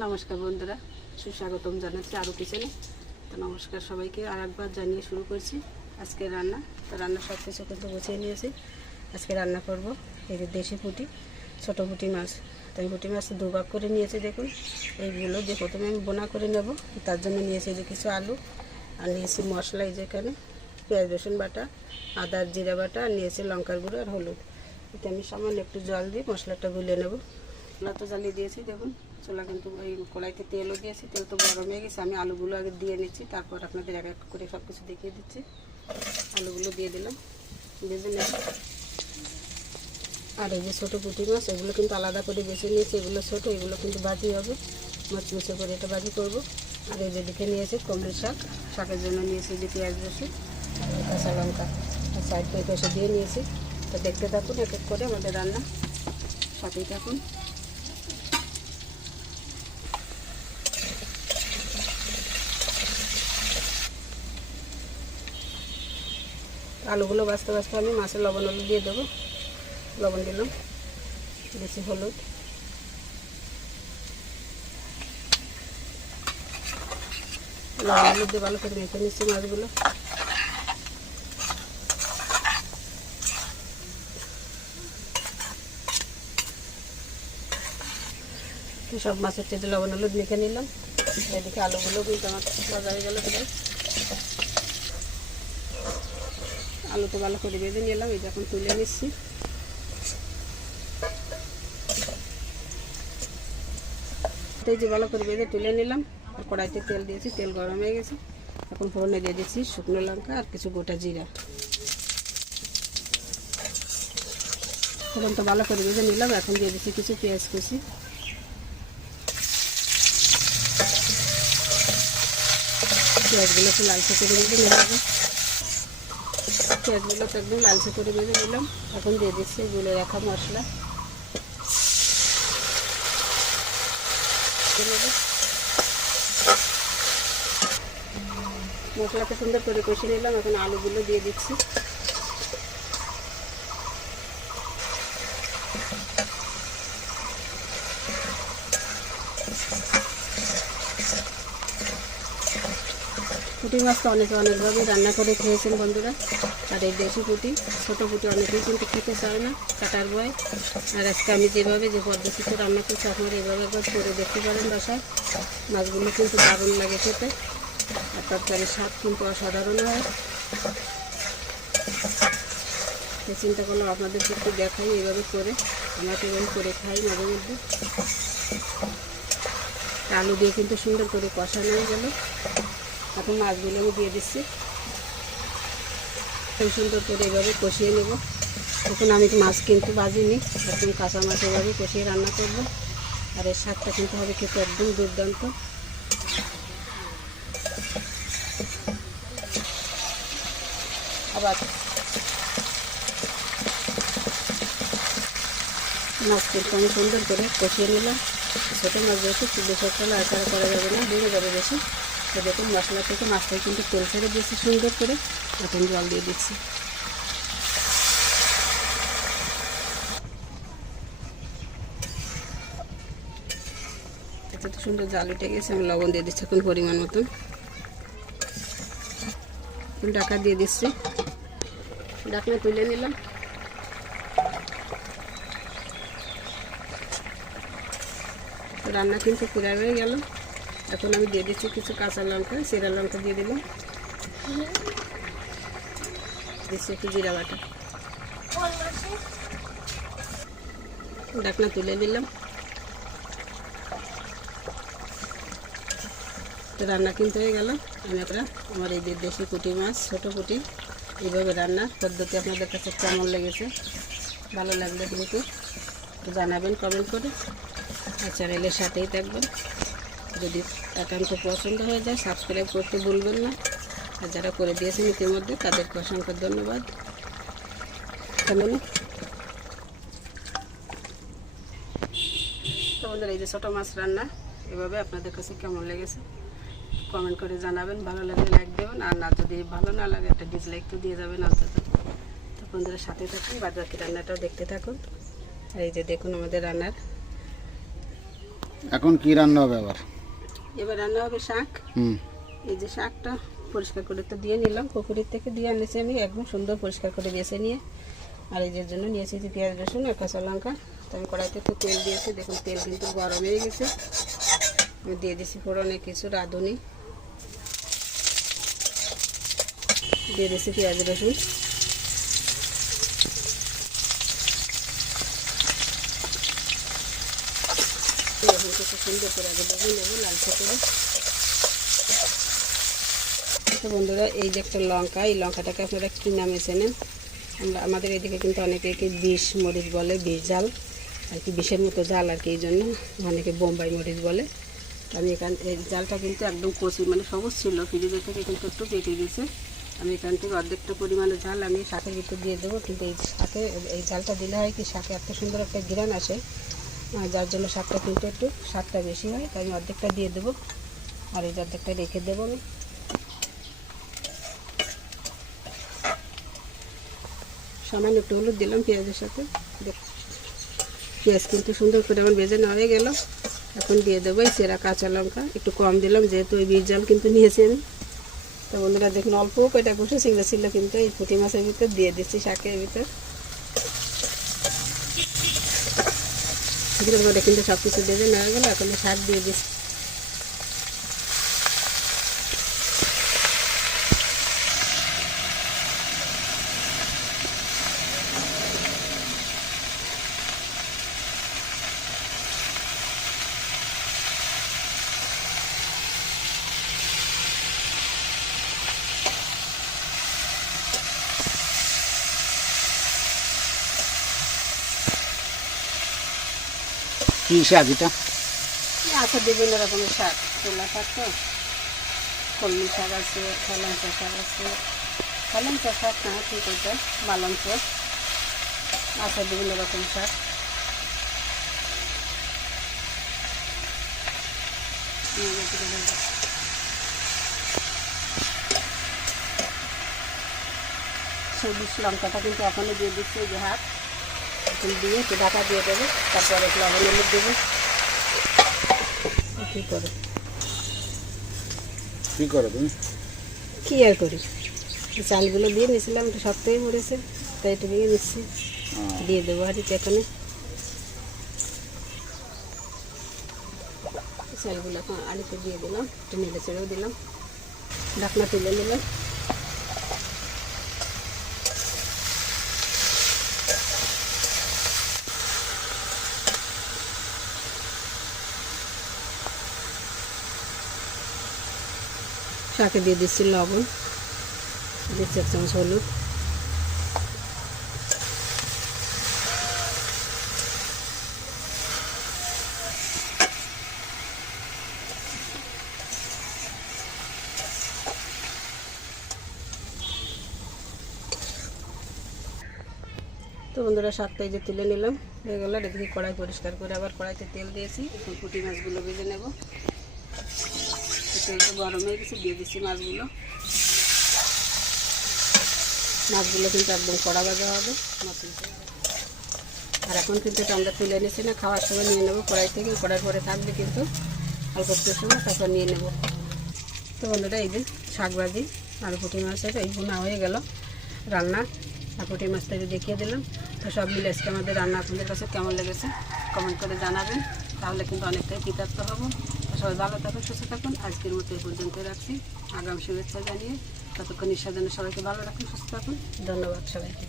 নমস্কার বন্ধুরা, সুস্বাগতম জানাচ্ছি আরও কিচেনে। তো নমস্কার সবাইকে আর একবার জানিয়ে শুরু করছি আজকে রান্না। তো রান্না সব কিছু কিন্তু গুছিয়ে নিয়েছি। আজকে রান্না করব এই যে দেশি পুঁটি, ছোটো পুঁটি মাছ। তো আমি পুঁটি মাছ দুভাগ করে নিয়েছি। দেখুন এইগুলো যে প্রথমে আমি বোনা করে নেব, তার জন্য নিয়েছি যে কিছু আলু, আর নিয়েছি মশলা, এই যেখানে পেঁয়াজ রসুন বাটা, আদা জিরা বাটা, আর নিয়েছি লঙ্কার গুঁড়ো আর হলুদ। এতে আমি সামান্য একটু জল দিয়ে মশলাটা গুলে নেব। চুলা তো জ্বালিয়ে দিয়েছি, দেখুন চুলা কিন্তু এই কড়াইতে তেলও দিয়েছি, তেল তো গরম হয়ে গেছে। আমি আলুগুলো আগে দিয়ে নিচ্ছি, তারপর আপনাদের এক এক করে সব কিছু দেখিয়ে দিচ্ছি। আলুগুলো দিয়ে দিলাম, ভেজে নেব। আর এই যে ছোটো পুঁটি মাছ, এগুলো কিন্তু আলাদা করে বেছে নিয়েছি। এগুলো ছোটো, এগুলো কিন্তু ভাজি হবে, মুচমুচে করে এটা ভাজি করব। আর এই যেদিকে নিয়েছি কমলি শাক, শাকের জন্য নিয়েছি যে পেঁয়াজ রসুন কাঁচা লঙ্কা, আর সাইড করে কষে দিয়ে নিয়েছি। তো দেখতে থাকুন এক এক করে আমাদের রান্না, সাথেই থাকুন। আলুগুলো বাছতে বাছতে আমি মাছের লবণ হলুদ দিয়ে দেবো। লবণ দিলাম, বেশি হলুদ, লবণ হলুদ দিয়ে ভালো করে মেখে নিচ্ছি মাছগুলো। সব মাছের চেয়ে লবণ হলুদ মেখে নিলাম। এদিকে আলুগুলো কিন্তু আমার ভাজা হয়ে গেল। প্রায় আলু তো ভালো করে ভেজে নিলাম, এই যে এখন তুলে নিচ্ছি। এই যে ভালো করে ভেজে তুলে নিলাম। আর কড়াইতে তেল দিয়েছি, তেল গরম হয়ে গেছে। এখন ফোড়নে দিয়ে দিচ্ছি শুকনো লঙ্কা আর কিছু গোটা জিরা। ফোড়ন তো ভালো করে ভেজে নিলাম। এখন দিয়ে দিচ্ছি কিছু পেঁয়াজ কুচি। পেঁয়াজগুলো একটু লালচে করে ভেজে নিলাম। পেঁয়াজগুলো তো একদম লালচে করে ভেজে নিলাম। এখন দিয়ে দিচ্ছি গুলে রাখা মশলা। মশলাটা সুন্দর করে কষে নিলাম। এখন আলুগুলো দিয়ে দিচ্ছি। পুঁটি মাছ তো অনেকভাবে রান্না করে খেয়েছেন বন্ধুরা। আর এই দেশি পুঁটি, ছোটো পুঁটি অনেকেই কিন্তু খেতে চায় না, কাটার ভয়। আর আজকে আমি যেভাবে যে পদ্ধতিতে রান্না করছি, আপনারা এভাবে একবার করে দেখতে পারেন বাসায়। মাছগুলো কিন্তু দারুণ লাগে খেতে, আর তরকারির স্বাদ কিন্তু অসাধারণ হয়। চিন্তা করলাম আপনাদের একটু দেখাই এইভাবে করে। আমরা তো এভাবে করে খাই মাঝে মধ্যে। আলু দিয়ে কিন্তু সুন্দর করে কষানো হয়ে গেল। এখন মাছগুলো আমি দিয়ে দিচ্ছি, সুন্দর করে এভাবে কষিয়ে নেব। এখন আমি মাছ কিন্তু ভাজিনি, একদম কাঁচা মাছ এভাবে কষিয়ে রান্না করব। আর এর স্বাদটা কিন্তু হবে খেতে একদম দুর্দান্ত। আবার মাছ কিন্তু আমি সুন্দর করে কষিয়ে নিলাম। ছোটো মাছ যেহেতু খুব বেশি একটা নাড়াচাড়া করা যাবে না, ভেঙে যাবে বেশি। তো দেখুন মশলা থেকে মাছটাই কিন্তু তেল ছেড়ে দিয়েছি সুন্দর করে। এখন জল দিয়ে দিচ্ছি। এতে তো সুন্দর জাল উঠে গেছে। আমি লবণ দিয়ে দিচ্ছি এখন পরিমাণ মতন। ঢাকা দিয়ে দিচ্ছি, ঢাকনা তুলে নিলাম। রান্না কিন্তু পুরা হয়ে গেল। এখন আমি দিয়ে দিচ্ছি কিছু কাঁচা লঙ্কা, চেরা লঙ্কা দিয়ে দিলাম। দিচ্ছি একটু জিরা বাটা। ঢাকনা তুলে দিলাম। তো রান্না কিন্তু হয়ে গেল। আমার এই যে দেশি পুঁটি মাছ, ছোটো পুঁটি, এইভাবে রান্নার পদ্ধতি আপনাদের কাছে কেমন লেগেছে? ভালো লাগলে কিন্তু জানাবেন কমেন্ট করে। আর চ্যানেলের সাথেই থাকবেন। যদি একান্ত পছন্দ হয়ে যায় সাবস্ক্রাইব করতে ভুলবেন না। আর যারা করে দিয়েছেন ইতিমধ্যে তাদেরকে অসংখ্য ধন্যবাদ। কেমন তো বন্ধুরা, এই যে ছোটো মাছ রান্না এভাবে আপনাদের কাছে কেমন লেগেছে কমেন্ট করে জানাবেন। ভালো লাগলে লাইক দেবেন, আর না যদি ভালো না লাগে একটা ডিসলাইক তো দিয়ে যাবেন অন্তত। তো বন্ধুরা সাথে থাকুন, বাদ বাকি রান্নাটাও দেখতে থাকুন। আর এই যে দেখুন আমাদের রান্নার এখন কি রান্না হবে আবার? এবার রান্না হবে শাক। এই যে শাকটা পরিষ্কার করে তো দিয়ে নিলাম, পুকুরের থেকে দিয়ে এনেছি আমি, একদম সুন্দর পরিষ্কার করে বেছে নিয়ে। আর এই যে জন্য নিয়েছি যে পেঁয়াজ রসুন আর কাঁচা লঙ্কা। তো আমি কড়াইতে একটু তেল দিয়েছি, দেখুন তেল কিন্তু গরম হয়ে গেছে। আমি দিয়ে দিয়েছি ফোড়নে কিছু রাঁধুনি, দিয়ে দিয়েছি পেঁয়াজ রসুন। কিছু সুন্দর করে আগে ভেজে নেবো লালচে করে। তো বন্ধুরা, এই যে একটা লঙ্কা, এই লঙ্কাটাকে আপনারা কী নামে চেনেন? আমাদের এদিকে কিন্তু অনেকে বিষ মরিচ বলে, বিষ জাল আর কি, বিষের মতো জাল আর কি, এই জন্য অনেকে বোম্বাই মরিচ বলে। আমি এই জালটা কিন্তু একদম কচি, মানে সবুজ ছিল, ফ্রিজের থেকে কিন্তু একটু পেকে গেছে। আমি এখান থেকে অর্ধেকটা পরিমাণে জাল আমি শাকের ভিতর দিয়ে দেবো। কিন্তু এই শাকে এই জালটা দিলে হয় কি, শাকে এত সুন্দর একটা ঘ্রাণ আসে, যার জন্য শাকটা কিন্তু একটু স্বাদটা বেশি হয়। তাই আমি অর্ধেকটা দিয়ে দেবো, আর এই অর্ধেকটা রেখে দেবো আমি। সামান্য একটু হলুদ দিলাম পেঁয়াজের সাথে। পেঁয়াজ কিন্তু সুন্দর করে আমার ভেজে নেওয়া হয়ে গেল। এখন দিয়ে দেবো এই চেরা কাঁচা লঙ্কা, একটু কম দিলাম যেহেতু ওই বিষ জাল কিন্তু নিয়েছি আমি। তো বন্ধুরা দেখুন, অল্প কয়টা কুসে চিংড়া ছিল কিন্তু এই পুঁটি মাছের ভিতর দিয়ে দিচ্ছি, শাকের ভিতর। কিন্তু সব কিছু ভেজে নেওয়া গেলো, এখন শাক দিয়ে দিচ্ছি। কি শাক এটা? আছে বিভিন্ন রকমের শাক, ছোলা শাক, তো কলমি শাক আছে, হেলেঞ্চা শাক আছে, হেলেঞ্চা শাক না ঠিক ওইটা মালঞ্চ আছে, বিভিন্ন রকম শাক। সবুজ লঙ্কাটা কিন্তু এখনই দিয়ে দিচ্ছি, যে হাত দিয়ে একটু ঢাকা দিয়ে দেবো, তারপরে একটু লবণ হলুদ দেবো। কী করো তুমি? কী আর করি, চালগুলো দিয়ে নিয়েছিলাম, একটু শক্তই পড়েছে, তাই একটু দিয়ে নিচ্ছি, দিয়ে দেবো আর কি এখানে চালগুলো। এখন আলুতে দিয়ে দিলাম, একটু নেড়ে চেড়েও দিলাম, ঢাকনা তুলে নিলাম। শাকে দিয়ে দিচ্ছি লবণ, দিচ্ছি 1 চামচ হলুদ, তো বন্ধুরা শাকটা এই যে তুলে নিলাম, হয়ে গেল। এদিকে কড়াই পরিষ্কার করে আবার কড়াইতে তেল দিয়েছি, এখন পুঁটি মাছগুলো ভেজে নেব। তেলটা গরম হয়ে গেছে, দিয়ে দিচ্ছি মাছগুলো। মাছগুলো কিন্তু একদম কড়া ভাজা হবে। আর এখন কিন্তু এটা আমরা তুলে নিচ্ছি না, খাওয়ার সময় নিয়ে নেবো কড়াই থেকে, কড়াই পরে থাকবে কিন্তু অল্প একটু সময়, তারপর নিয়ে নেব। তো বন্ধুরা, এই যে শাক ভাজি আর পুঁটি মাছের এই বোনা হয়ে গেল রান্না, আর পুঁটি মাছটা দেখিয়ে দিলাম। তো সব মিলে আজকে আমাদের রান্না আপনাদের কাছে কেমন লেগেছে কমেন্ট করে জানাবেন, তাহলে কিন্তু অনেকটাই কৃতার্থ হবো। সবাই ভালো থাকুন, সুস্থ থাকুন। আজকের মতো এই পর্যন্ত রাখছি, আগাম শুভেচ্ছা জানিয়ে ততক্ষণ ঈশ্বর যেন সবাইকে ভালো রাখুন, সুস্থ থাকুন। ধন্যবাদ সবাইকে।